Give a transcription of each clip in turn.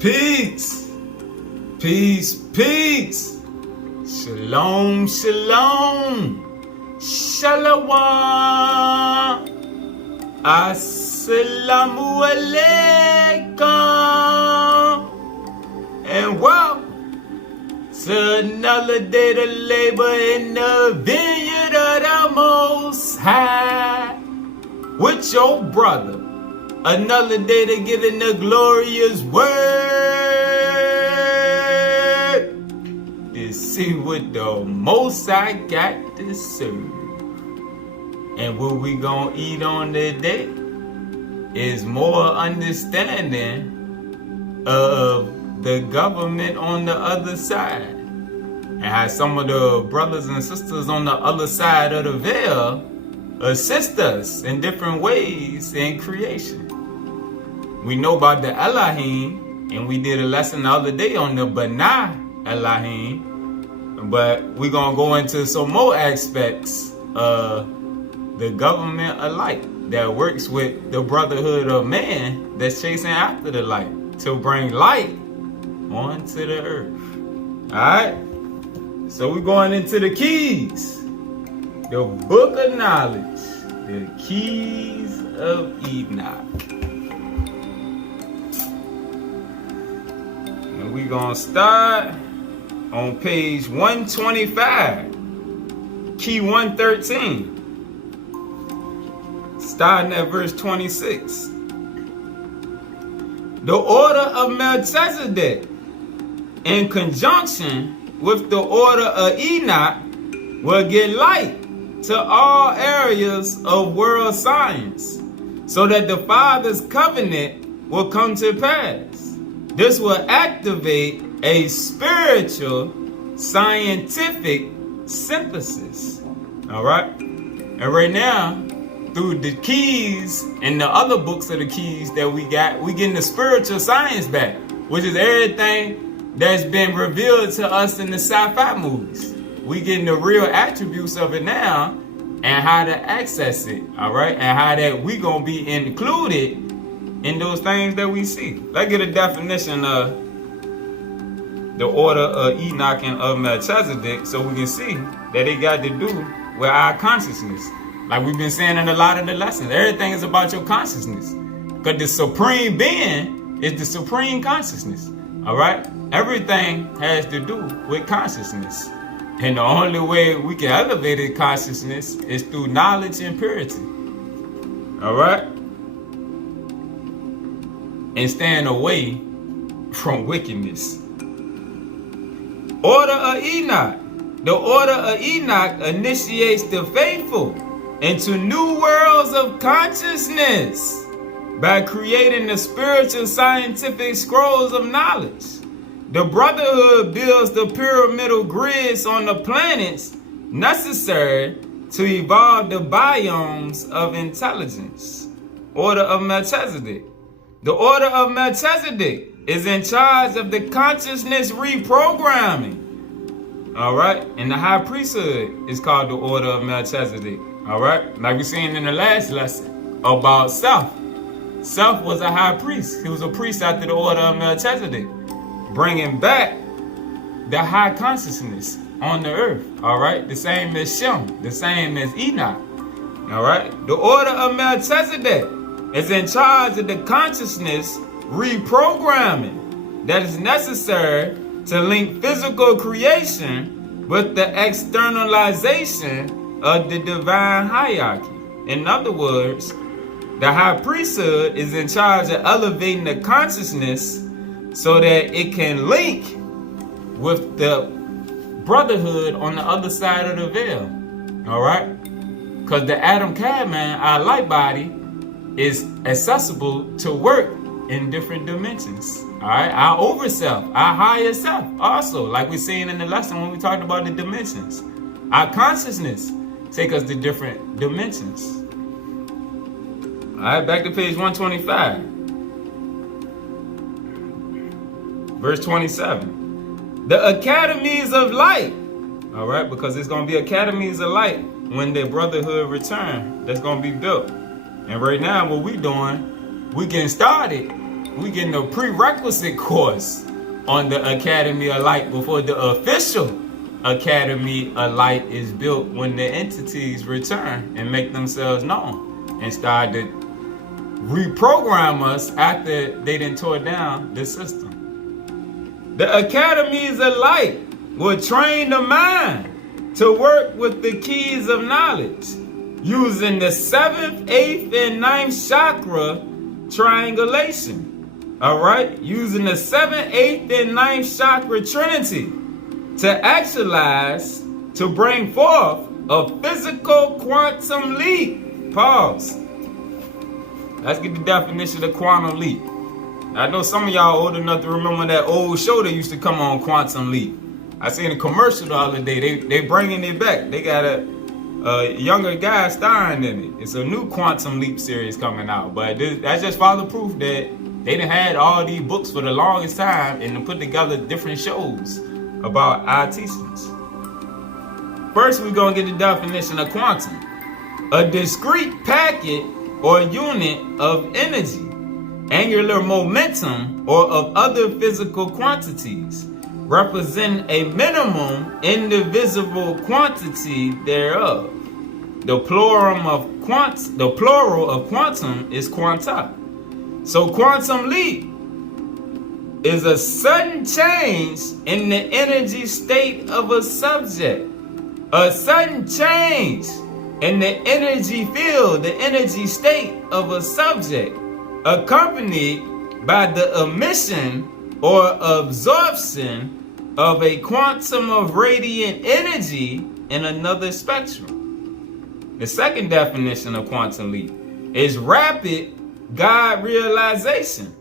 Peace, peace, peace. Shalom, shalom. Shalom. Assalamu alaikum. And welcome to another day to labor in the vineyard of the Most High with your brother. Another day to get in the glorious word to see what the Most High got to serve. And what we gonna eat on today is more understanding of the government on the other side, and how some of the brothers and sisters on the other side of the veil assist us in different ways in creation. We know about the Elohim, and we did a lesson the other day on the B'nai Elohim, but we're gonna go into some more aspects of the government of light that works with the brotherhood of man that's chasing after the light to bring light onto the earth. Alright? So we're going into the keys. The book of knowledge. The keys of Enoch. And we're going to start on page 125. Key 113. Starting at verse 26. The order of Melchizedek, in conjunction with the order of Enoch, will give light to all areas of world science, so that the Father's covenant will come to pass. This will activate a spiritual, scientific synthesis. All right? And right now, through the keys and the other books of the keys that we getting the spiritual science back, which is everything that's been revealed to us in the sci-fi movies. We getting the real attributes of it now and how to access it, all right? And how that we gonna be included in those things that we see. Let's get a definition of the order of Enoch and of Melchizedek so we can see that it got to do with our consciousness. Like we've been saying in a lot of the lessons, everything is about your consciousness. Because the supreme being is the supreme consciousness, all right? Everything has to do with consciousness. And the only way we can elevate the consciousness is through knowledge and purity. All right? And staying away from wickedness. Order of Enoch. The order of Enoch initiates the faithful into new worlds of consciousness by creating the spiritual scientific scrolls of knowledge. The Brotherhood builds the pyramidal grids on the planets necessary to evolve the biomes of intelligence. Order of Melchizedek. The Order of Melchizedek is in charge of the consciousness reprogramming. All right? And the high priesthood is called the Order of Melchizedek. All right? Like we seen in the last lesson about Self. Self was a high priest. He was a priest after the Order of Melchizedek, bringing back the high consciousness on the earth, all right? The same as Shem, the same as Enoch, all right? The order of Melchizedek is in charge of the consciousness reprogramming that is necessary to link physical creation with the externalization of the divine hierarchy. In other words, the high priesthood is in charge of elevating the consciousness so that it can link with the brotherhood on the other side of the veil. All right? Because the Adam Cadman, our light body, is accessible to work in different dimensions. All right? Our overself, our higher self also, like we seen in the lesson when we talked about the dimensions. Our consciousness take us to different dimensions. All right, back to page 125. Verse 27. The Academies of Light. All right, because it's going to be Academies of Light when the brotherhood return. That's going to be built. And right now, what we doing, we getting started we getting a prerequisite course on the Academy of Light before the official Academy of Light is built, when the entities return and make themselves known and start to reprogram us after they done tore down the system. The Academies of Light will train the mind to work with the keys of knowledge using the 7th, 8th, and 9th chakra triangulation. Alright? Using the 7th, 8th, and 9th chakra trinity to actualize, to bring forth a physical quantum leap. Pause. Let's get the definition of quantum leap. I know some of y'all old enough to remember that old show that used to come on, Quantum Leap. I seen a commercial the other day. They bringing it back. They got a younger guy starring in it. It's a new Quantum Leap series coming out. But that's just further proof that they done had all these books for the longest time and put together different shows about our teachings. First, we're going to get the definition of quantum. A discrete packet or unit of energy, angular momentum, or of other physical quantities, represent a minimum indivisible quantity thereof. The plural of quantum is quanta. So quantum leap is a sudden change in the energy state of a subject. A sudden change in the energy field, the energy state of a subject, accompanied by the emission or absorption of a quantum of radiant energy in another spectrum. The second definition of quantum leap is rapid God realization,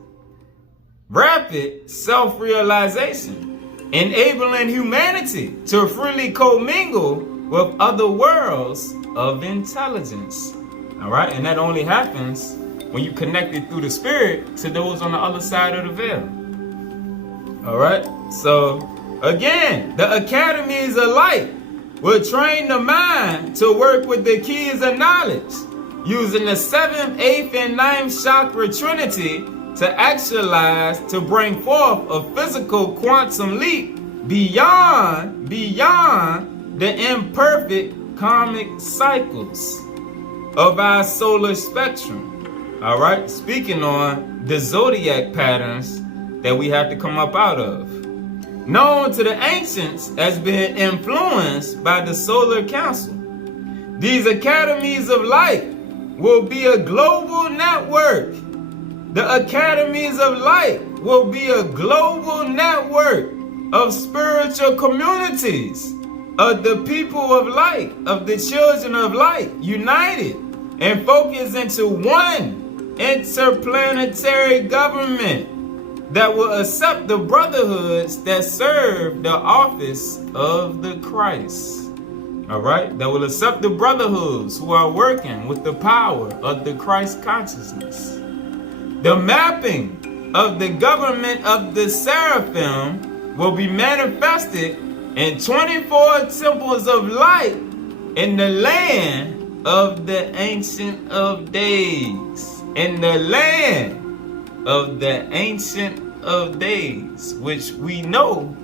rapid self-realization, enabling humanity to freely commingle with other worlds of intelligence. All right, and that only happens when you connect it through the spirit to those on the other side of the veil. All right, so again, the Academies of Light will train the mind to work with the keys of knowledge using the 7th, 8th, and 9th chakra trinity to actualize, to bring forth a physical quantum leap beyond the imperfect karmic cycles of our solar spectrum. All right, speaking on the zodiac patterns that we have to come up out of, known to the ancients as being influenced by the solar council. These Academies of Light will be a global network. The Academies of Light will be a global network of spiritual communities of the people of light, of the children of light, united and focused into one interplanetary government that will accept the brotherhoods that serve the office of the Christ. All right, that will accept the brotherhoods who are working with the power of the Christ consciousness. The mapping of the government of the Seraphim will be manifested in 24 temples of light in the land of the Ancient of Days. In the land of the Ancient of Days, which we know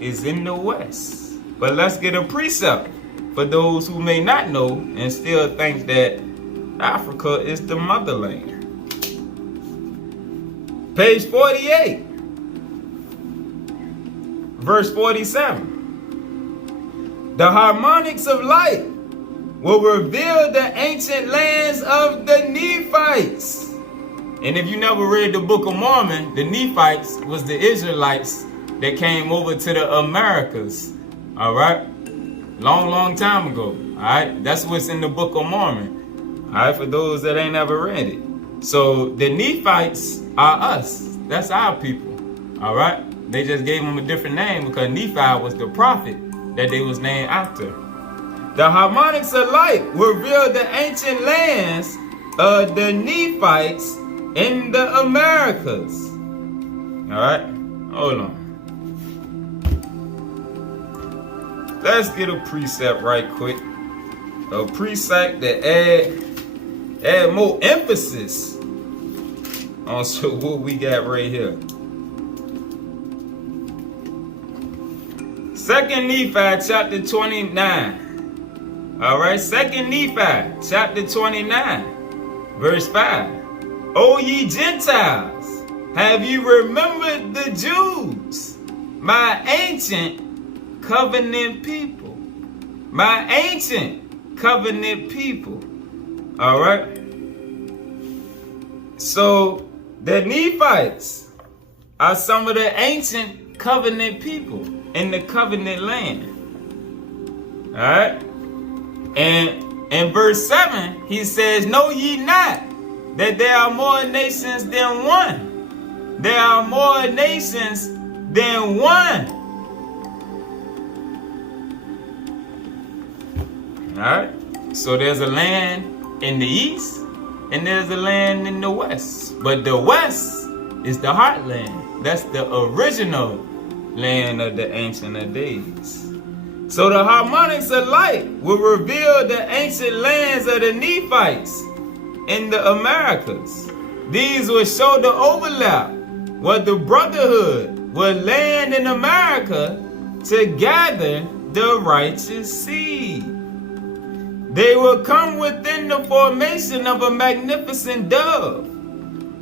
is in the West. But let's get a precept for those who may not know and still think that Africa is the motherland. Page 48, verse 47. The harmonics of light will reveal the ancient lands of the Nephites. And if you never read the Book of Mormon, the Nephites was the Israelites that came over to the Americas. All right? Long time ago. All right? That's what's in the Book of Mormon. All right? For those that ain't ever read it. So the Nephites are us. That's our people. All right? They just gave them a different name because Nephi was the prophet that they was named after. The harmonics of light will reveal the ancient lands of the Nephites in the Americas. All right, hold on. Let's get a precept right quick. A precept that add more emphasis Also, what we got right here. 2nd Nephi chapter 29. Alright, 2nd Nephi chapter 29, verse 5. O ye Gentiles, have you remembered the Jews, my ancient covenant people? My ancient covenant people. Alright. So, the Nephites are some of the ancient covenant people in the covenant land. Alright? And in verse 7, he says, know ye not that there are more nations than one? There are more nations than one. Alright? So there's a land in the east and there's a land in the west. But the west is the heartland. That's the original land of the Ancient of Days. So the harmonics of light will reveal the ancient lands of the Nephites in the Americas. These will show the overlap where the brotherhood will land in America to gather the righteous seed. They will come within the formation of a magnificent dove,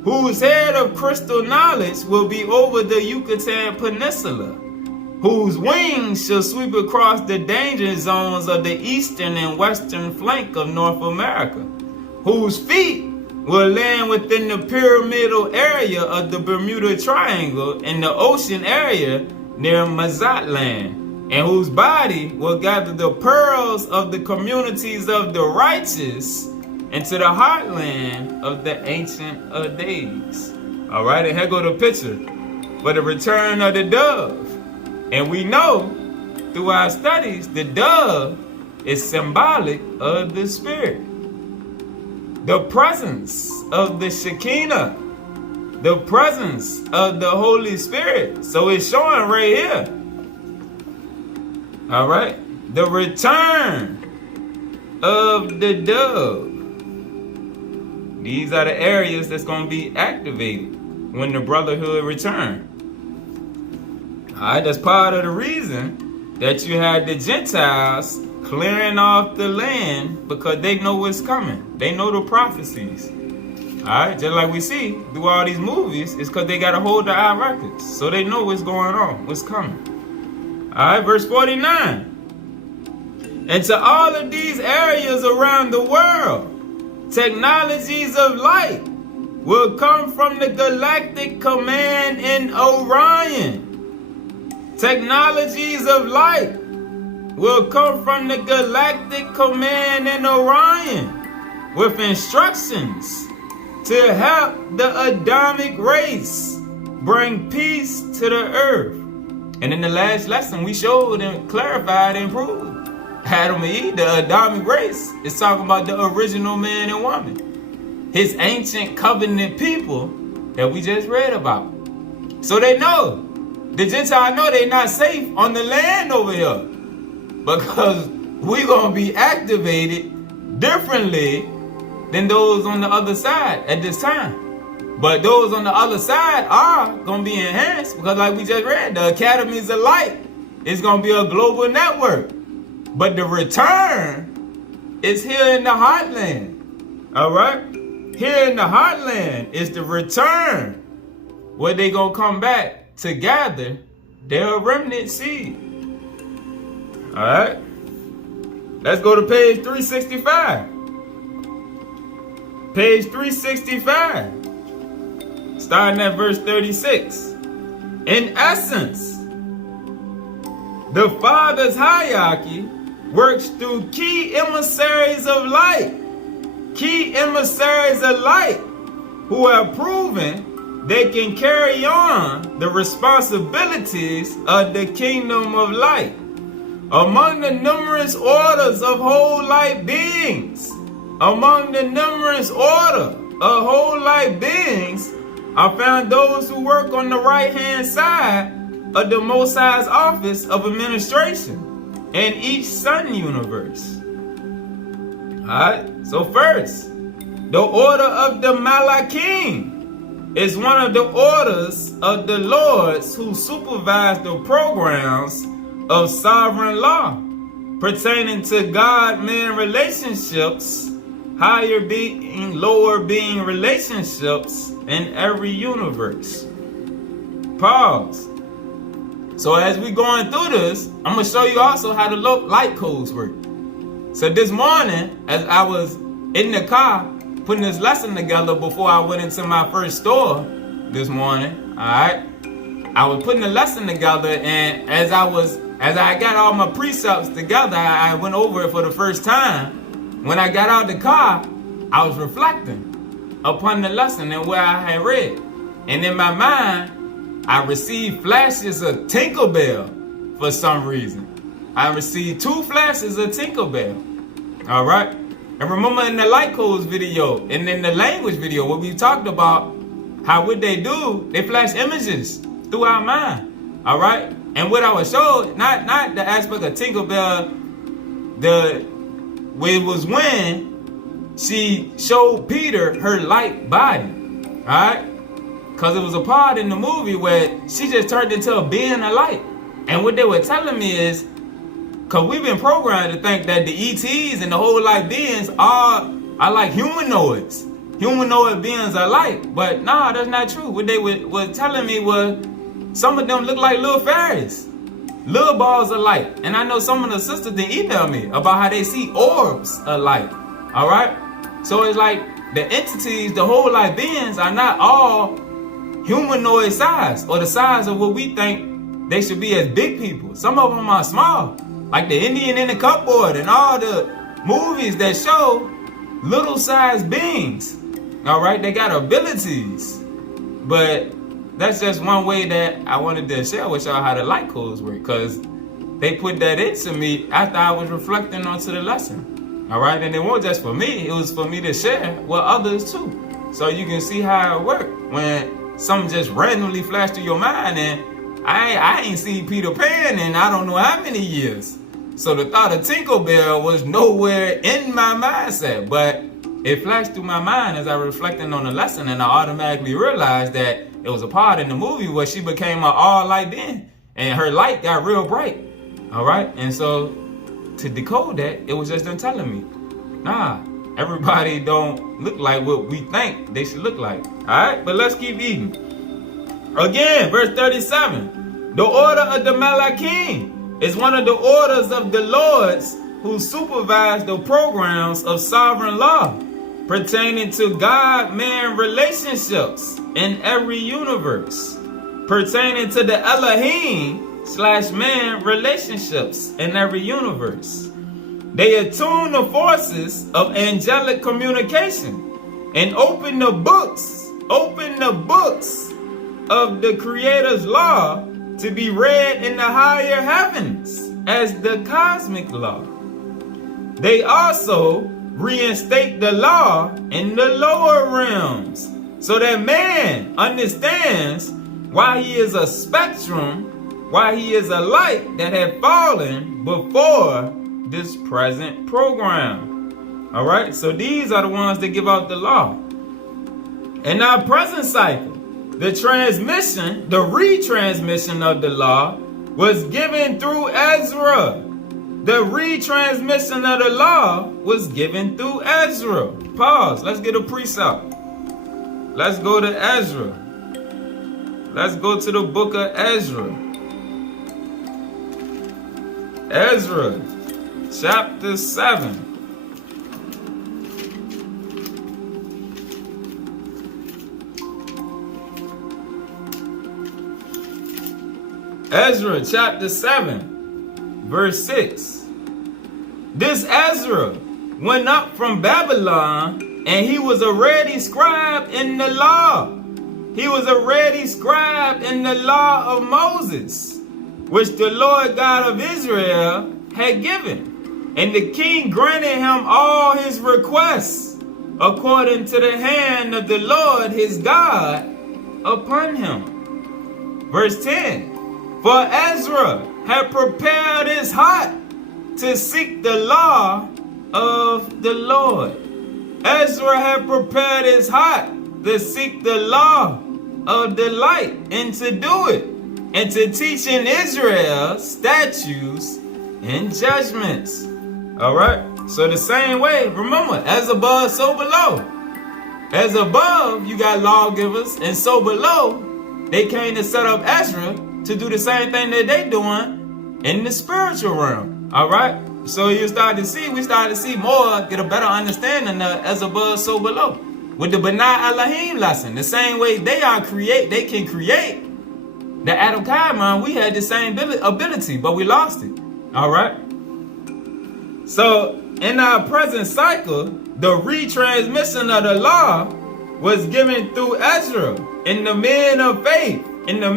whose head of crystal knowledge will be over the Yucatan Peninsula, whose wings shall sweep across the danger zones of the eastern and western flank of North America, whose feet will land within the pyramidal area of the Bermuda Triangle in the ocean area near Mazatlan, and whose body will gather the pearls of the communities of the righteous into the heartland of the Ancient of Days. All right, and here go the picture for the return of the dove. And we know through our studies, the dove is symbolic of the Spirit. The presence of the Shekinah, the presence of the Holy Spirit. So it's showing right here. All right, the return of the dove. These are the areas that's going to be activated when the brotherhood return. All right, that's part of the reason that you had the Gentiles clearing off the land, because they know what's coming. They know the prophecies. All right, just like we see through all these movies, it's because they got a hold of our records. So they know what's going on, what's coming. All right, verse 49. And to all of these areas around the world, technologies of light will come from the galactic command in Orion. Technologies of light will come from the galactic command in Orion with instructions to help the Adamic race bring peace to the earth. And in the last lesson, we showed and clarified and proved Adam and Eve, the Adamic race, is talking about the original man and woman, his ancient covenant people that we just read about. So they know, the Gentiles know they're not safe on the land over here, because we're going to be activated differently than those on the other side at this time. But those on the other side are going to be enhanced, because like we just read, the Academies of Light is going to be a global network. But the return is here in the heartland. All right? Here in the heartland is the return, where they going to come back to gather their remnant seed. All right? Let's go to page 365. Page 365. Starting at verse 36. In essence, the Father's hierarchy works through key emissaries of light. Key emissaries of light who have proven they can carry on the responsibilities of the kingdom of light. Among the numerous orders of whole light beings, I found those who work on the right-hand side of the Most High's office of administration in each sun universe. Alright, so first, the order of the Malachim. is one of the orders of the lords who supervise the programs of sovereign law pertaining to God-man relationships, higher being, lower being relationships in every universe. Pause. So as we going through this, I'm going to show you also how the light codes work. So this morning, as I was in the car putting this lesson together before I went into my first store this morning, all right, I was putting the lesson together, and as I got all my precepts together, I went over it for the first time. When I got out the car, I was reflecting upon the lesson and where I had read. And in my mind, I received flashes of Tinkerbell for some reason. I received 2 flashes of Tinkerbell. All right? And remember in the light codes video and in the language video, what we talked about, how what they do, they flash images through our mind. All right? And what I was showing, not the aspect of Tinkerbell, it was when she showed Peter her light body. All right? Because it was a part in the movie where she just turned into a being of light. And what they were telling me is, because we've been programmed to think that the ETs and the whole light beings are like humanoids. Humanoid beings are light. But nah, that's not true. What they were telling me was some of them look like little fairies. Little balls of light. And I know some of the sisters they email me about how they see orbs of light. All right? So it's like the entities, the whole light beings are not all humanoid size or the size of what we think they should be as big people. Some of them are small, like the Indian in the cupboard and all the movies that show little sized beings. All right, they got abilities, but that's just one way that I wanted to share with y'all how the light codes work, because they put that into me after I was reflecting onto the lesson. All right, and it wasn't just for me, it was for me to share with others too, so you can see how it worked when something just randomly flashed through your mind. And I ain't seen Peter Pan in I don't know how many years. So the thought of Tinkerbell was nowhere in my mindset. But it flashed through my mind as I reflected on the lesson, and I automatically realized that it was a part in the movie where she became an all-light being. And her light got real bright. All right? And so to decode that, it was just them telling me, nah, everybody don't look like what we think they should look like. Alright, but let's keep eating. Again, verse 37. The order of the Malachim is one of the orders of the lords who supervise the programs of sovereign law pertaining to God-man relationships in every universe. Pertaining to the Elohim/man relationships in every universe. They attune the forces of angelic communication and open the books of the Creator's law to be read in the higher heavens as the cosmic law. They also reinstate the law in the lower realms so that man understands why he is a spectrum, why he is a light that had fallen before this present program. All right, so these are the ones that give out the law. In our present cycle, the retransmission of the law was given through Ezra. The retransmission of the law was given through Ezra. Pause. Let's get a precept. Let's go to Ezra. Let's go to the book of Ezra. Ezra, chapter 7. Ezra chapter 7, verse 6. This Ezra went up from Babylon, and he was already scribed in the law. He was already scribed in the law of Moses, which the Lord God of Israel had given. And the king granted him all his requests according to the hand of the Lord his God upon him. Verse 10. For Ezra had prepared his heart to seek the law of the Lord. Ezra had prepared his heart to seek the law of the light, and to do it, and to teach in Israel statutes and judgments. All right. So the same way, remember, as above, so below. As above, you got lawgivers, and so below, they came to set up Ezra to do the same thing that they doing in the spiritual realm. All right. So we started to see more, get a better understanding of as above, so below. With the B'nai Elohim lesson, the same way they can create the Adam Kaiman, we had the same ability, but we lost it. All right. So in our present cycle, the retransmission of the law was given through Ezra and the men of faith, the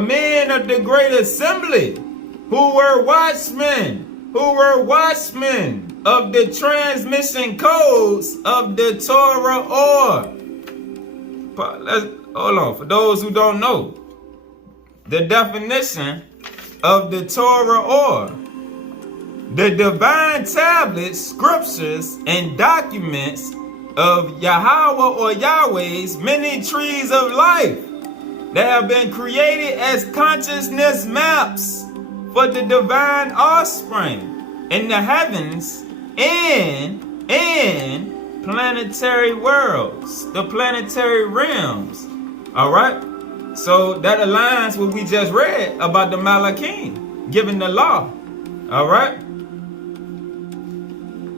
men of the great assembly, who were watchmen of the transmission codes of the Torah or. Hold on, for those who don't know, the definition of the Torah or the divine tablets, scriptures, and documents of Yahweh or Yahweh's many trees of life that have been created as consciousness maps for the divine offspring in the heavens and planetary worlds, the planetary realms. All right. So that aligns with what we just read about the Malachim giving the law. All right.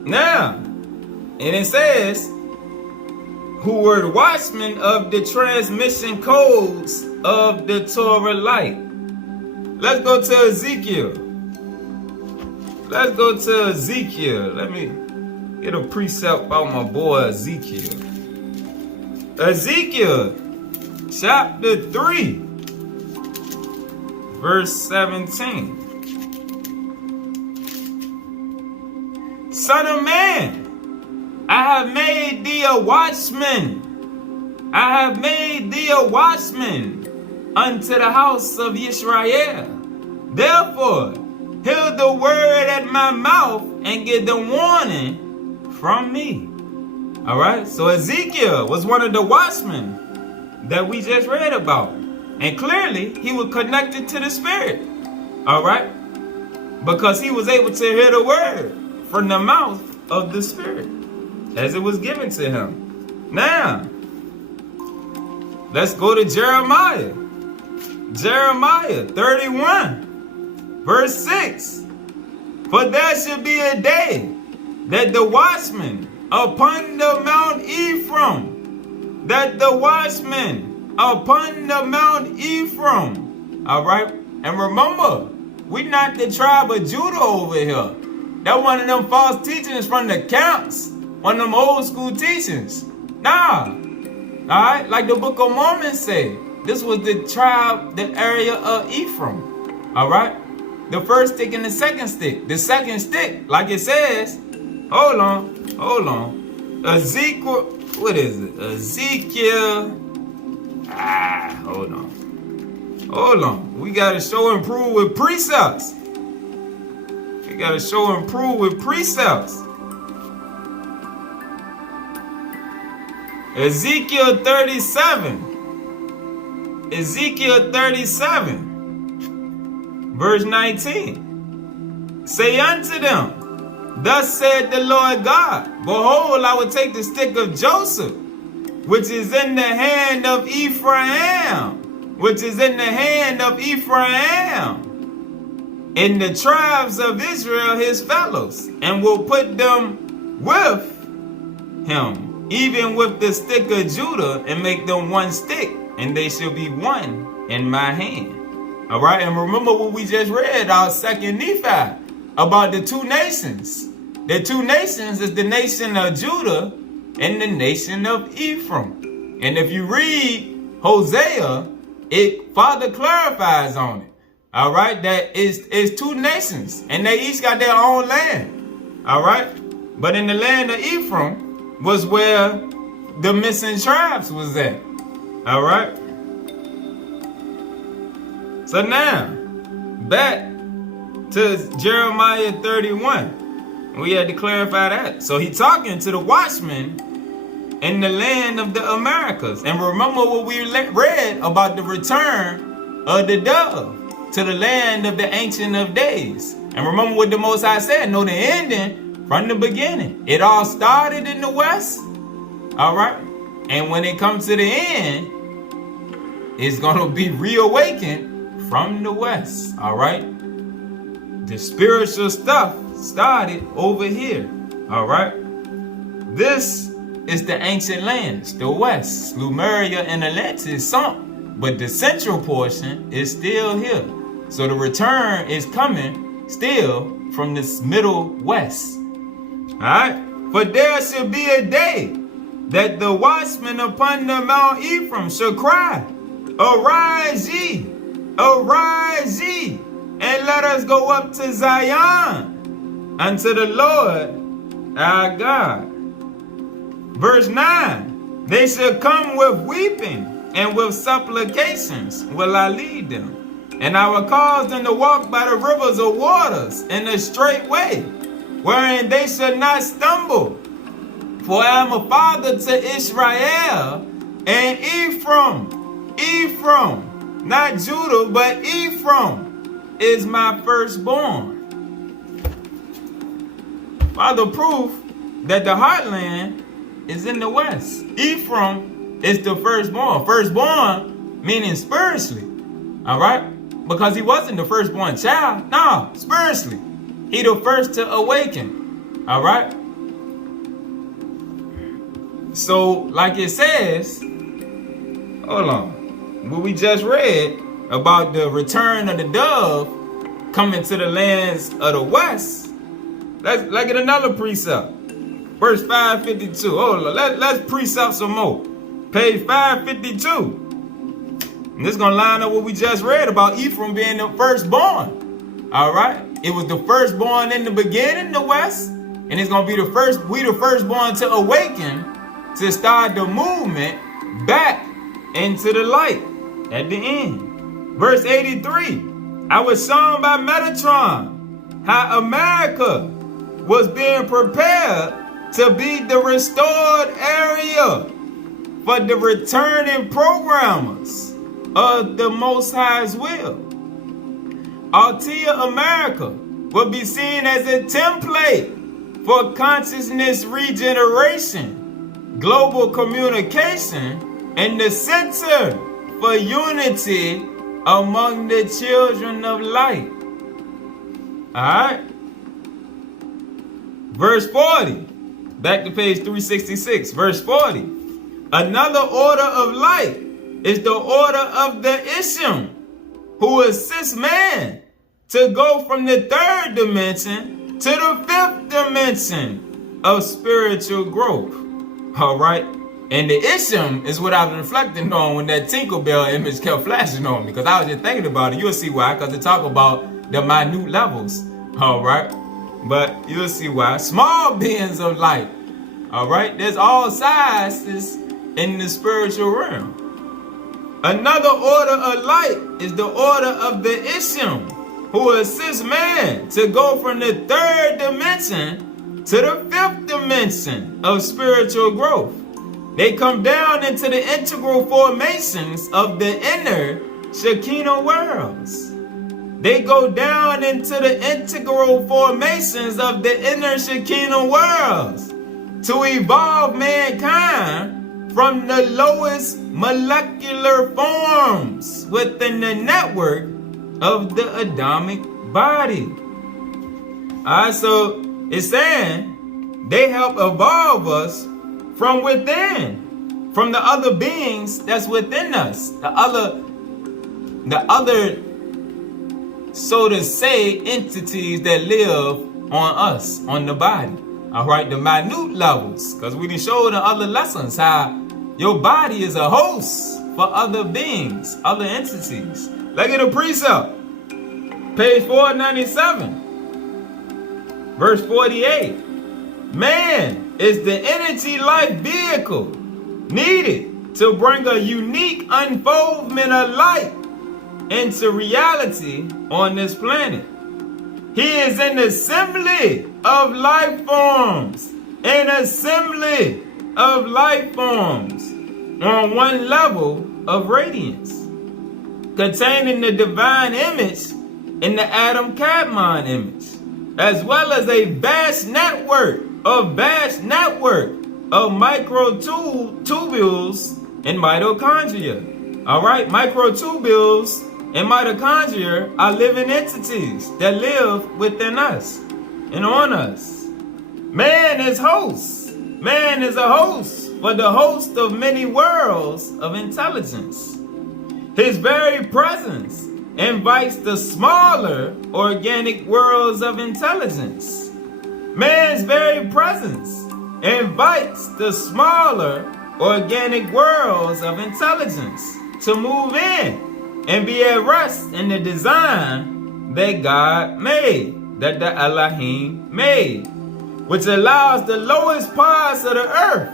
Now, and it says, who were the watchmen of the transmission codes of the Torah light. Let's go to Ezekiel. Let me get a precept about my boy Ezekiel. Ezekiel chapter 3, verse 17. Son of man, I have made thee a watchman. I have made thee a watchman unto the house of Israel. Therefore, hear the word at my mouth and get the warning from me. All right. So Ezekiel was one of the watchmen that we just read about. And clearly, he was connected to the Spirit. All right. Because he was able to hear the word from the mouth of the Spirit as it was given to him. Now, let's go to Jeremiah. Jeremiah 31, verse 6. For there shall be a day that the watchman upon the Mount Ephraim, all right? And remember, we not the tribe of Judah over here. That one of them false teachings from the camps, one of them old school teachings. Nah, all right? Like the Book of Mormon say, this was the tribe, the area of Ephraim, all right? The first stick and the second stick. The second stick, like it says, hold on. Ezekiel, what is it? Ezekiel, hold on. We got to show and prove with precepts. Ezekiel 37, verse 19. Say unto them, thus said the Lord God, behold, I will take the stick of Joseph, which is in the hand of Ephraim, in the tribes of Israel his fellows, and will put them with him, even with the stick of Judah, and make them one stick, and they shall be one in my hand. All right, and remember what we just read, our second Nephi, about the two nations. The two nations is the nation of Judah and the nation of Ephraim. And if you read Hosea, it further clarifies on it. All right, that is two nations, and they each got their own land. All right, but in the land of Ephraim was where the missing tribes was at. All right. So now, back to Jeremiah 31. We had to clarify that. So he talking to the watchmen in the land of the Americas. And remember what we read about the return of the dove to the land of the Ancient of Days. And remember what the Most High said, know the ending from the beginning. It all started in the west, all right? And when it comes to the end, it's going to be reawakened from the west, all right? The spiritual stuff started over here, all right? This is the ancient lands, the west. Lemuria and Atlantis sunk, but the central portion is still here. So the return is coming still from this middle west. All right? For there shall be a day that the watchmen upon the Mount Ephraim shall cry, arise ye, and let us go up to Zion, unto the Lord our God. Verse 9, they shall come with weeping, and with supplications will I lead them. And I will cause them to walk by the rivers of waters in a straight way, wherein they shall not stumble. For I am a father to Israel and Ephraim, not Judah, but Ephraim is my firstborn. Father, proof that the heartland is in the west. Ephraim is the firstborn. Firstborn meaning spiritually. All right? Because he wasn't the firstborn child. No, spiritually. He the first to awaken. All right? So, like it says, hold on. What we just read about the return of the dove coming to the lands of the west. Let's get another precept. Verse 552. Hold on. Let's precept some more. Page 552. And this is going to line up what we just read about Ephraim being the firstborn. All right. It was the firstborn in the beginning, the west. And it's going to be the firstborn to awaken, to start the movement back into the light at the end. Verse 83. I was shown by Metatron how America was being prepared to be the restored area for the returning programmers of the Most High's will. Altea America will be seen as a template for consciousness regeneration, global communication, and the center for unity among the children of light. Alright? Verse 40. Back to page 366. Verse 40. Another order of light is the order of the Isham, who assists man to go from the third dimension to the fifth dimension of spiritual growth. All right. And the Isham is what I was reflecting on when that Tinkerbell image kept flashing on me, because I was just thinking about it. You'll see why, because it talk about the minute levels. All right. But you'll see why. Small beings of light. All right. There's all sizes in the spiritual realm. Another order of light is the order of the Isham, who assists man to go from the third dimension to the fifth dimension of spiritual growth. They come down into the integral formations of the inner Shekinah worlds. They go down into the integral formations of the inner Shekinah worlds to evolve mankind from the lowest molecular forms within the network of the Adamic body. Alright, so it's saying they help evolve us from within, from the other beings that's within us, the other, so to say, entities that live on us, on the body. All right, the minute levels, because we didn't show the other lessons how your body is a host for other beings, other entities. Look at the precept, page 497, verse 48. Man is the energy life vehicle needed to bring a unique unfoldment of light into reality on this planet. He is an assembly of life forms, an assembly of life forms on one level of radiance, containing the divine image in the Adam-Kadmon image, as well as a vast network of microtubules and mitochondria. All right, microtubules and mitochondria are living entities that live within us and on us. Man is host. Man is a host for the host of many worlds of intelligence. His very presence invites the smaller organic worlds of intelligence. Man's very presence invites the smaller organic worlds of intelligence to move in and be at rest in the design that God made, that the Elohim made, which allows the lowest parts of the earth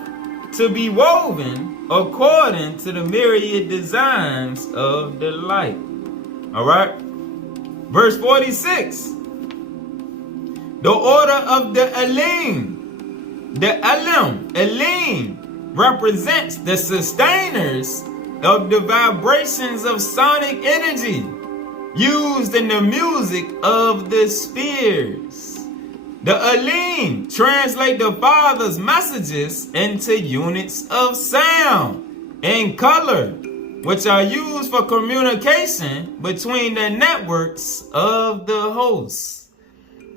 to be woven according to the myriad designs of the light. All right. Verse 46. The order of the Elim. The Elim represents the sustainers of the vibrations of sonic energy used in the music of the spheres. The Elim translate the Father's messages into units of sound and color, which are used for communication between the networks of the hosts.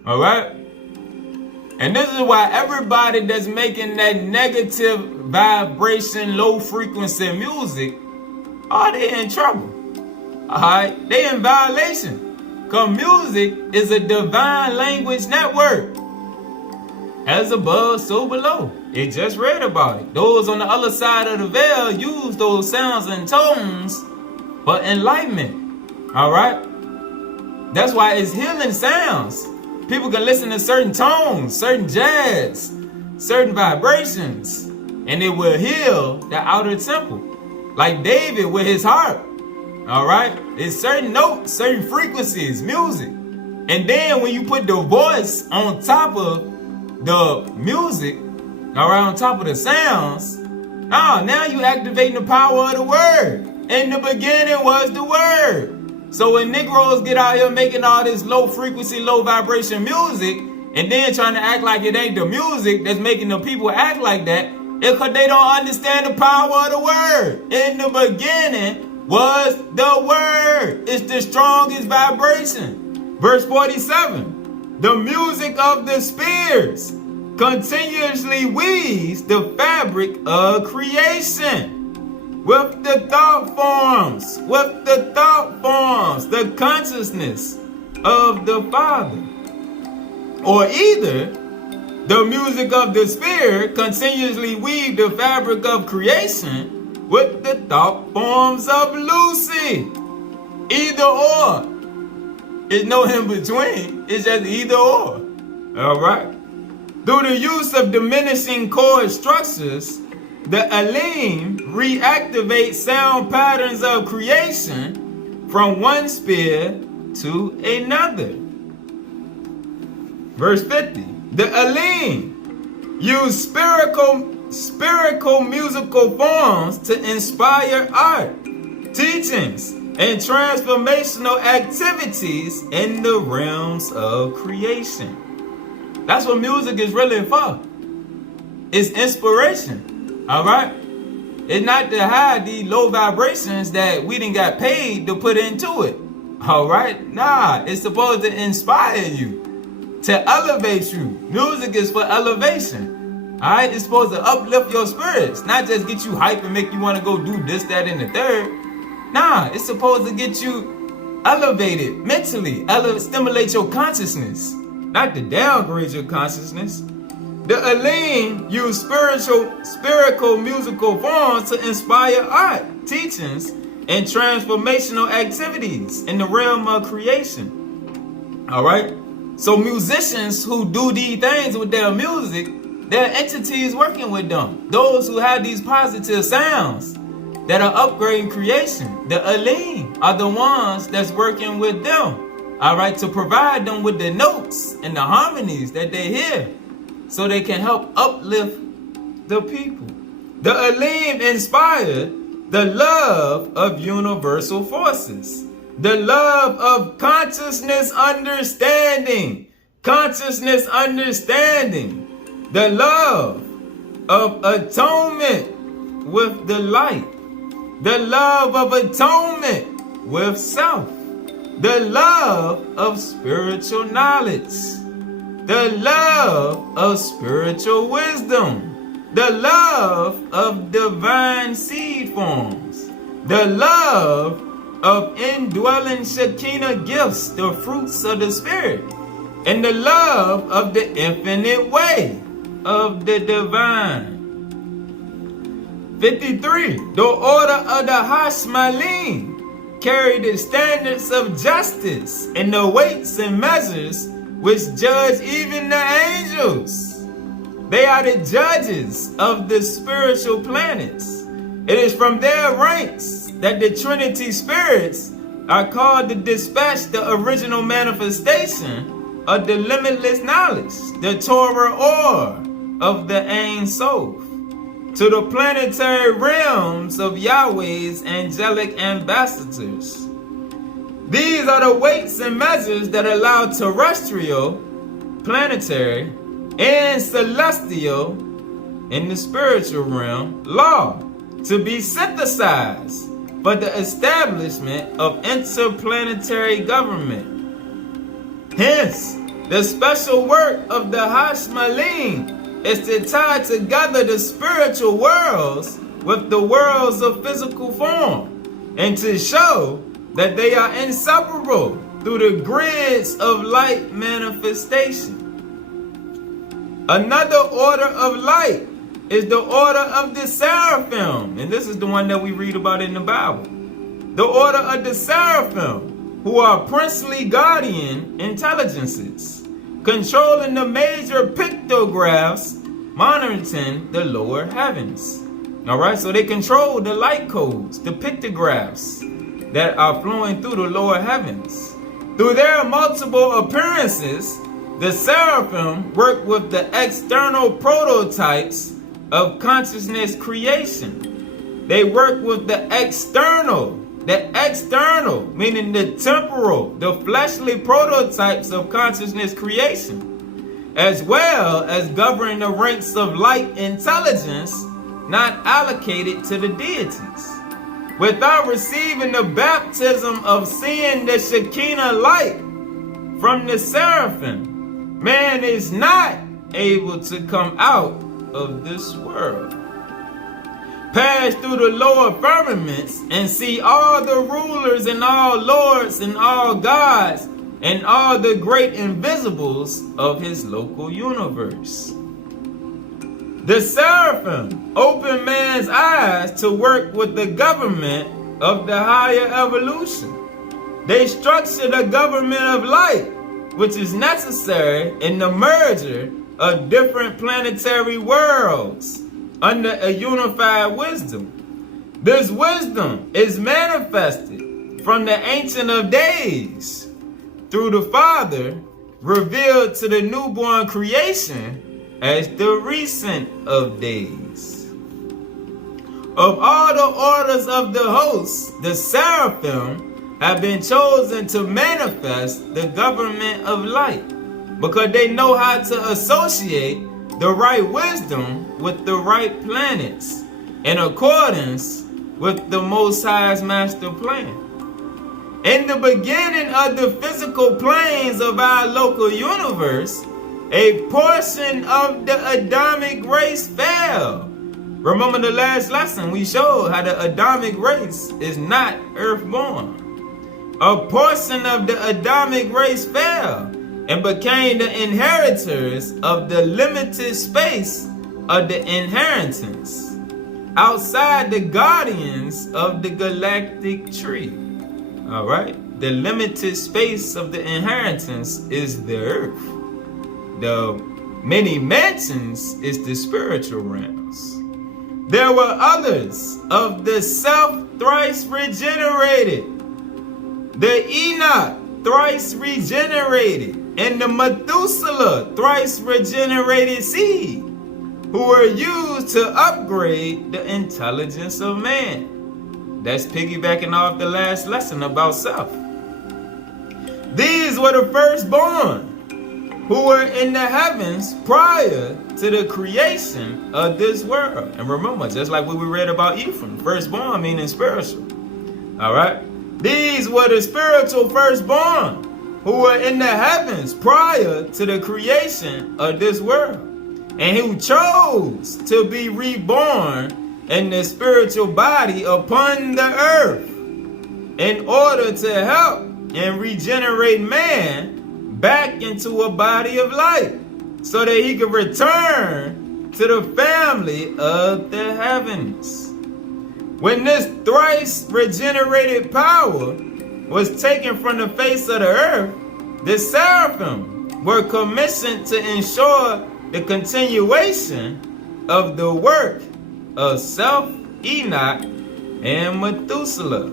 All right? And this is why everybody that's making that negative vibration, low frequency music, they in trouble. All right? They in violation. Because music is a divine language network. As above, so below. It just read about it. Those on the other side of the veil use those sounds and tones for enlightenment. All right? That's why it's healing sounds. People can listen to certain tones, certain jazz, certain vibrations, and it will heal the outer temple. Like David with his harp. All right? It's certain notes, certain frequencies, music. And then when you put the voice on top of the music, all right, on top of the sounds, now you activating the power of the word. In the beginning was the word. So when Negroes get out here making all this low frequency, low vibration music, and then trying to act like it ain't the music that's making the people act like that, it's because they don't understand the power of the word. In the beginning was the word. It's the strongest vibration. Verse 47, the music of the spheres continuously weaves the fabric of creation with the thought forms, the consciousness of the Father. Or either the music of the sphere continuously weave the fabric of creation with the thought forms of Lucy. Either or. It's no in between. It's just either or. All right. Through the use of diminishing chord structures, the Elim reactivates sound patterns of creation from one sphere to another. Verse 50. The Elim use spherical musical forms to inspire art, teachings, and transformational activities in the realms of creation. That's what music is really for. It's inspiration. All right? It's not to hide the low vibrations that we didn't got paid to put into it. All right? Nah, it's supposed to inspire you, to elevate you. Music is for elevation. All right? It's supposed to uplift your spirits, not just get you hype and make you want to go do this, that, and the third. Nah, it's supposed to get you elevated mentally, stimulate your consciousness, not to downgrade your consciousness. The Elim use spherical musical forms to inspire art, teachings, and transformational activities in the realm of creation. All right? So musicians who do these things with their music, their entities working with them. Those who have these positive sounds that are upgrading creation, the Elim are the ones that's working with them. All right? To provide them with the notes and the harmonies that they hear, so they can help uplift the people. The Elim inspired the love of universal forces, the love of consciousness understanding, the love of atonement with the light, the love of atonement with self, the love of spiritual knowledge, the love of spiritual wisdom, the love of divine seed forms, the love of indwelling Shekinah gifts, the fruits of the Spirit, and the love of the infinite way of the divine. 53. The order of the Hashmalim carry the standards of justice and the weights and measures which judge even the angels. They are the judges of the spiritual planets. It is from their ranks that the Trinity spirits are called to dispatch the original manifestation of the limitless knowledge, the Torah or of the Ein Sof, to the planetary realms of Yahweh's angelic ambassadors. These are the weights and measures that allow terrestrial, planetary, and celestial, in the spiritual realm, law to be synthesized for the establishment of interplanetary government. Hence, the special work of the Hashmalim is to tie together the spiritual worlds with the worlds of physical form, and to show that they are inseparable through the grids of light manifestation. Another order of light is the order of the Seraphim, and this is the one that we read about in the Bible. The order of the Seraphim, who are princely guardian intelligences, controlling the major pictographs, monitoring the lower heavens. All right, so they control the light codes, the pictographs that are flowing through the lower heavens. Through their multiple appearances, the Seraphim work with the external prototypes of consciousness creation. They work with the external, meaning the temporal, the fleshly prototypes of consciousness creation, as well as governing the ranks of light intelligence not allocated to the deities. Without receiving the baptism of seeing the Shekinah light from the Seraphim, man is not able to come out of this world, pass through the lower firmaments, and see all the rulers and all lords and all gods and all the great invisibles of his local universe. The Seraphim open man's eyes to work with the government of the higher evolution. They structure the government of light, which is necessary in the merger of different planetary worlds under a unified wisdom. This wisdom is manifested from the Ancient of Days through the Father, revealed to the newborn creation as the Recent of Days. Of all the orders of the hosts, the Seraphim have been chosen to manifest the government of light, because they know how to associate the right wisdom with the right planets in accordance with the Most High's master plan. In the beginning of the physical planes of our local universe, a portion of the Adamic race fell. Remember the last lesson we showed how the Adamic race is not earthborn. A portion of the Adamic race fell and became the inheritors of the limited space of the inheritance, outside the guardians of the galactic tree. All right, the limited space of the inheritance is the earth. The many mansions is the spiritual realms. There were others of the self thrice regenerated, the Enoch thrice regenerated, and the Methuselah thrice regenerated seed. who were used to upgrade the intelligence of man. That's piggybacking off the last lesson about self. These were the firstborn who were in the heavens prior to the creation of this world. And remember, just like what we read about Ephraim, firstborn meaning spiritual. All right? These were the spiritual firstborn who were in the heavens prior to the creation of this world, and who chose to be reborn in the spiritual body upon the earth in order to help and regenerate man back into a body of light so that he could return to the family of the heavens. When this thrice regenerated power was taken from the face of the earth, the Seraphim were commissioned to ensure the continuation of the work of Enoch, and Methuselah.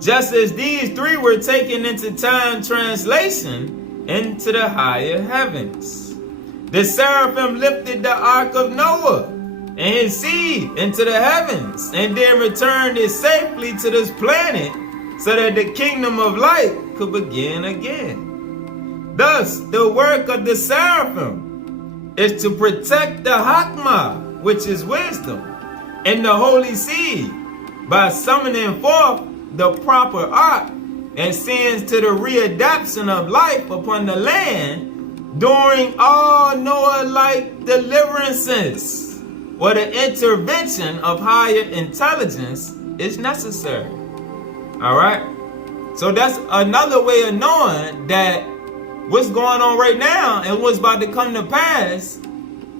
Just as these three were taken into time translation into the higher heavens. The Seraphim lifted the ark of Noah and his seed into the heavens, and then returned it safely to this planet so that the kingdom of light could begin again. Thus, the work of the Seraphim is to protect the Hakmah, which is wisdom, and the holy seed by summoning forth the proper ark and sends to the readoption of life upon the land during all Noah-like deliverances, where the intervention of higher intelligence is necessary. All right? So that's another way of knowing that what's going on right now and what's about to come to pass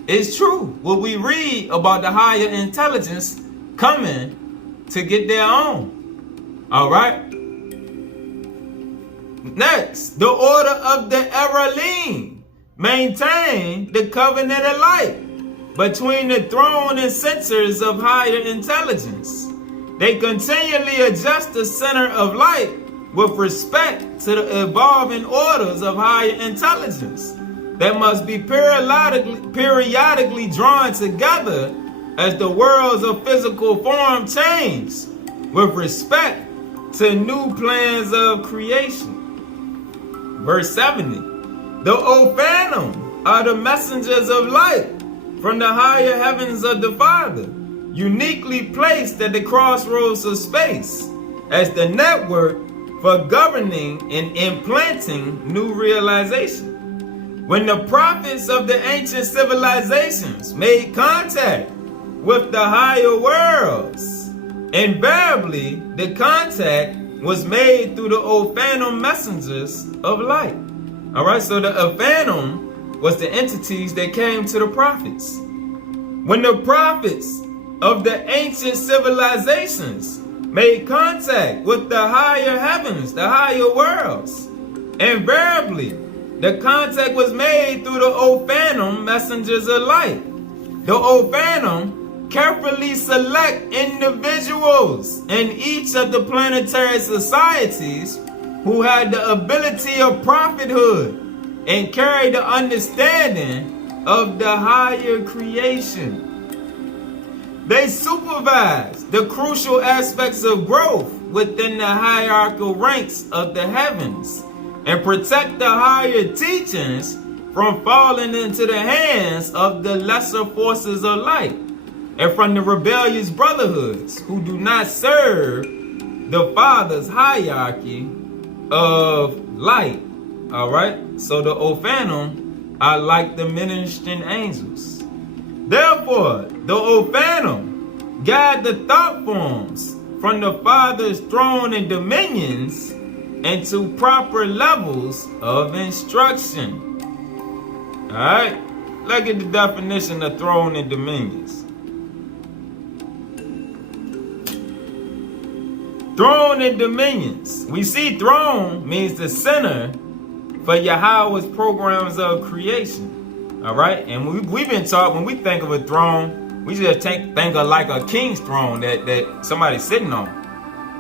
is true. What we read about the higher intelligence coming to get their own. All right? Next, the order of the Ephraim maintain the covenant of light between the throne and censers of higher intelligence. They continually adjust the center of light with respect to the evolving orders of higher intelligence that must be periodically drawn together as the worlds of physical form change with respect to new plans of creation. Verse 70. The Ephraim are the messengers of light from the higher heavens of the Father, uniquely placed at the crossroads of space as the network for governing and implanting new realization. When the prophets of the ancient civilizations made contact with the higher worlds, invariably the contact was made through the Ephraim messengers of light. All right, so the Ephraim was the entities that came to the prophets. When the prophets of the ancient civilizations made contact with the higher heavens, the higher worlds, invariably the contact was made through the Ephraim messengers of light. The Ephraim carefully select individuals in each of the planetary societies who had the ability of prophethood and carry the understanding of the higher creation. They supervise the crucial aspects of growth within the hierarchical ranks of the heavens and protect the higher teachings from falling into the hands of the lesser forces of light and from the rebellious brotherhoods who do not serve the Father's hierarchy of light. All right, so the Ephraim are like the ministering angels. Therefore, the Ephraim guide the thought forms from the Father's throne and dominions into proper levels of instruction. All right, look at the definition of throne and dominions. Throne and dominions. We see throne means the center for Yahweh's programs of creation. All right, and we've been taught when we think of a throne, we just think of like a king's throne that somebody's sitting on.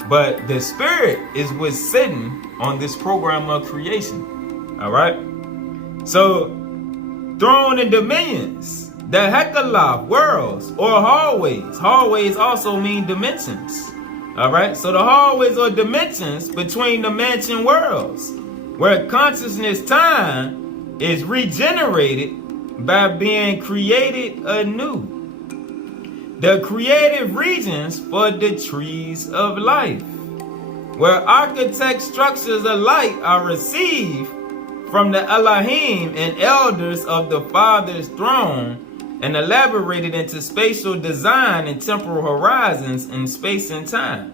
But the spirit is what's sitting on this program of creation. All right, so throne and dominions the Hekaloth worlds or hallways. Hallways also mean dimensions. Alright, so the hallways or dimensions between the mansion worlds, where consciousness time is regenerated by being created anew. The creative regions for the trees of life, where architect structures of light are received from the Elohim and elders of the Father's throne and elaborated into spatial design and temporal horizons in space and time.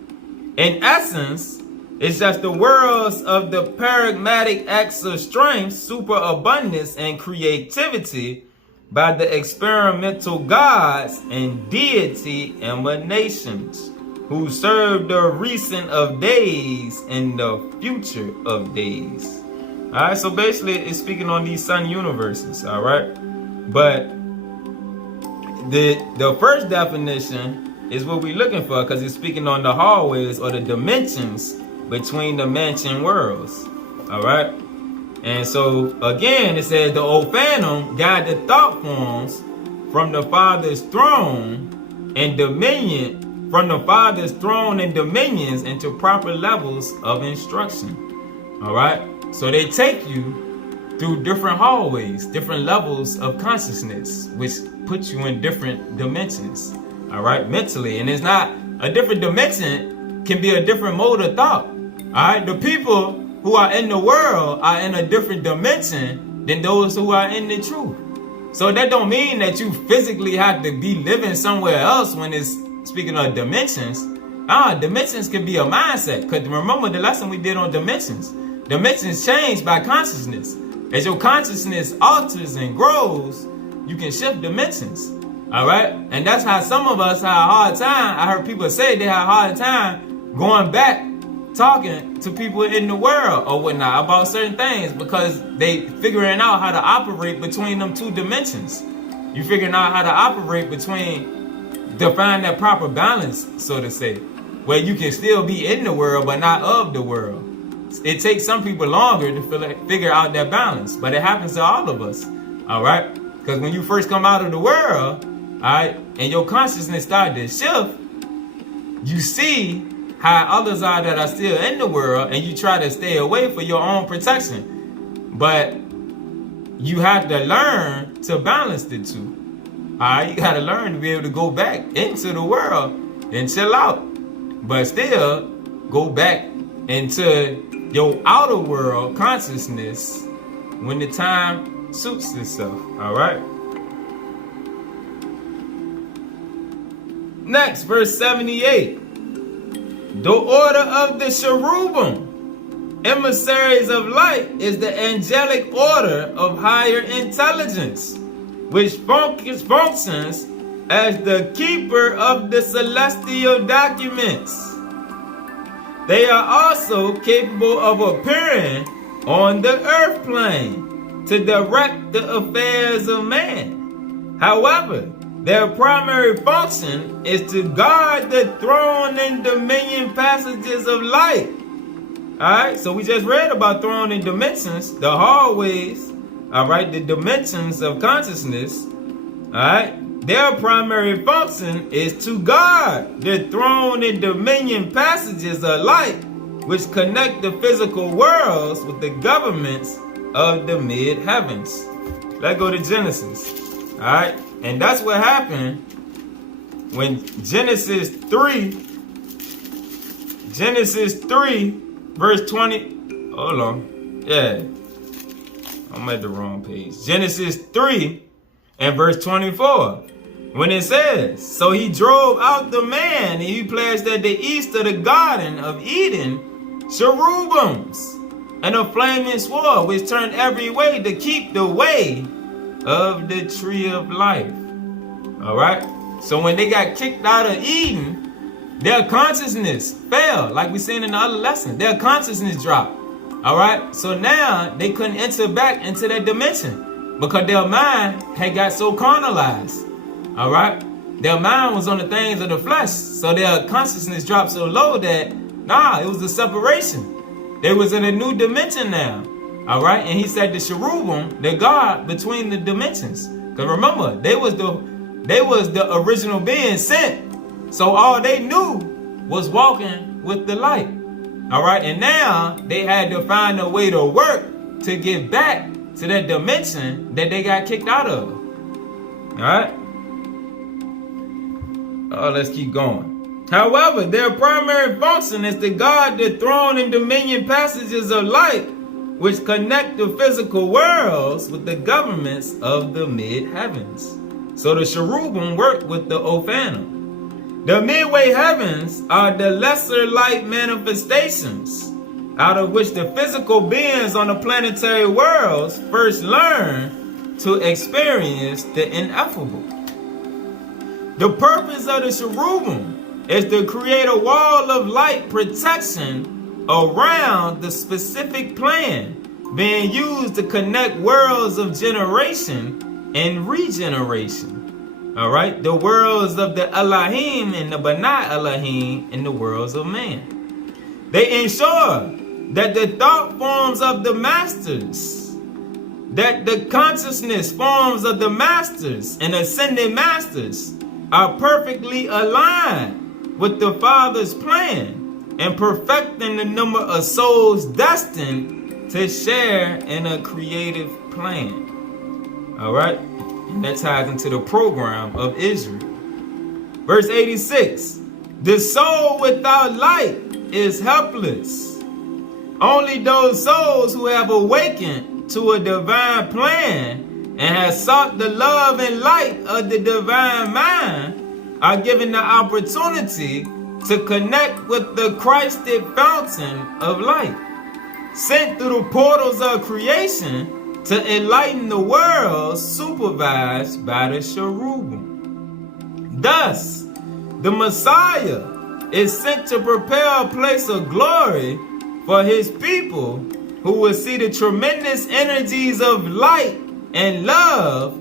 In essence, it's just the worlds of the paradigmatic acts of strength, superabundance, and creativity by the experimental gods and deity emanations who serve the recent of days and the future of days. Alright, so basically it's speaking on these sun universes, alright? But the first definition is what we're looking for, because it's speaking on the hallways or the dimensions between the mansion worlds. Alright? And so again it says the old phantom guided thought forms from the Father's throne and dominions into proper levels of instruction. Alright? So they take you through different hallways, different levels of consciousness, which puts you in different dimensions. Alright, mentally. And it's not a different dimension, can be a different mode of thought. Alright, the people who are in the world are in a different dimension than those who are in the truth. So that don't mean that you physically have to be living somewhere else when it's speaking of dimensions. Dimensions can be a mindset. Because remember the lesson we did on dimensions. Dimensions change by consciousness. As your consciousness alters and grows, you can shift dimensions. Alright? And that's how some of us have a hard time. I heard people say they have a hard time going back, talking to people in the world or whatnot about certain things, because they figuring out how to operate between them two dimensions. You figuring out how to operate between, to find that proper balance, so to say, where you can still be in the world but not of the world. It takes some people longer to figure out that balance, but it happens to all of us. Alright? Because when you first come out of the world, alright, and your consciousness started to shift, you see how others are that are still in the world, and you try to stay away for your own protection. But you have to learn to balance the two. Alright, you gotta learn to be able to go back into the world and chill out, but still go back into your outer world consciousness when the time suits itself. Alright. Next, verse 78. The order of the Cherubim, emissaries of light, is the angelic order of higher intelligence, which functions as the keeper of the celestial documents. They are also capable of appearing on the earth plane to direct the affairs of man. However, their primary function is to guard the throne and dominion passages of light. Alright, so we just read about throne and dimensions, the hallways, alright, the dimensions of consciousness. Alright, their primary function is to guard the throne and dominion passages of light, which connect the physical worlds with the governments of the mid-heavens. Let's go to Genesis. Alright, and that's what happened when Genesis 3, verse 20. Hold on. Yeah, I'm at the wrong page. Genesis 3 and verse 24. When it says, so he drove out the man, and he placed at the east of the Garden of Eden cherubims and a flaming sword, which turned every way to keep the way of the tree of life. Alright? So when they got kicked out of Eden, their consciousness fell, like we seen in the other lesson. Their consciousness dropped. Alright? So now they couldn't enter back into that dimension because their mind had got so carnalized. Alright? Their mind was on the things of the flesh. So their consciousness dropped so low that, it was a separation. They was in a new dimension now. Alright? And he said the cherubim, the guard between the dimensions. Because remember, they was the original being sent. So all they knew was walking with the light. All right, and now they had to find a way to work to get back to that dimension that they got kicked out of. All right. Let's keep going. However, their primary function is to guard the throne and dominion passages of light, which connect the physical worlds with the governments of the mid-heavens. So the cherubim work with the Ophanim. The midway heavens are the lesser light manifestations, out of which the physical beings on the planetary worlds first learn to experience the ineffable. The purpose of the cherubim is to create a wall of light protection around the specific plan being used to connect worlds of generation and regeneration. All right, the worlds of the Elohim and the B'nai Elohim and the worlds of man. They ensure that the thought forms of the masters, that the consciousness forms of the masters and ascended masters are perfectly aligned with the Father's plan and perfecting the number of souls destined to share in a creative plan. All right, and that ties into the program of Israel. Verse 86, the soul without light is helpless. Only those souls who have awakened to a divine plan and have sought the love and light of the divine mind are given the opportunity to connect with the Christed fountain of light, sent through the portals of creation to enlighten the world supervised by the cherubim. Thus, the Messiah is sent to prepare a place of glory for his people who will see the tremendous energies of light and love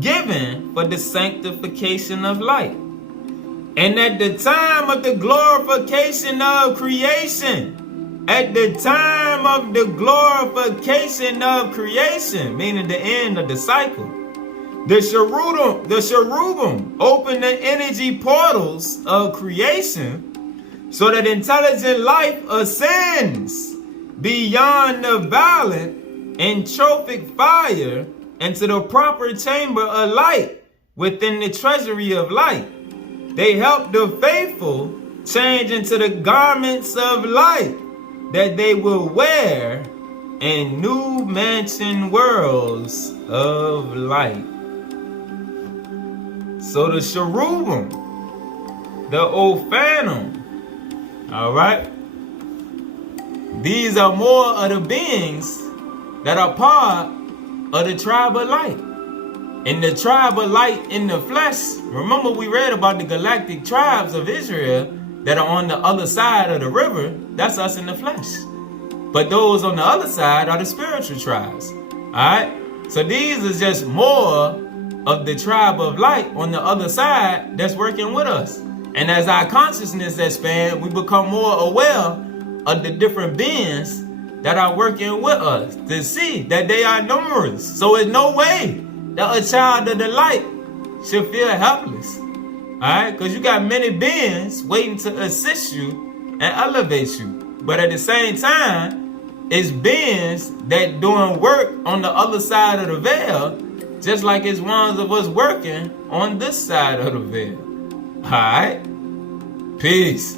given for the sanctification of light. And at the time of the glorification of creation, meaning the end of the cycle, the cherubim open the energy portals of creation so that intelligent life ascends beyond the violent and trophic fire into the proper chamber of light within the treasury of light. They help the faithful change into the garments of light that they will wear in new mansion worlds of light. So the cherubim, the Ophanim, all right, these are more of the beings that are part of the tribe of light. In the tribe of light in the flesh, remember we read about the galactic tribes of Israel that are on the other side of the river. That's us in the flesh. But those on the other side are the spiritual tribes. All right? So these is just more of the tribe of light on the other side that's working with us. And as our consciousness expands, we become more aware of the different beings that are working with us to see that they are numerous. So there's no way that a child of the light should feel helpless. Alright? Because you got many beings waiting to assist you and elevate you. But at the same time, it's beings that doing work on the other side of the veil, just like it's ones of us working on this side of the veil. Alright? Peace.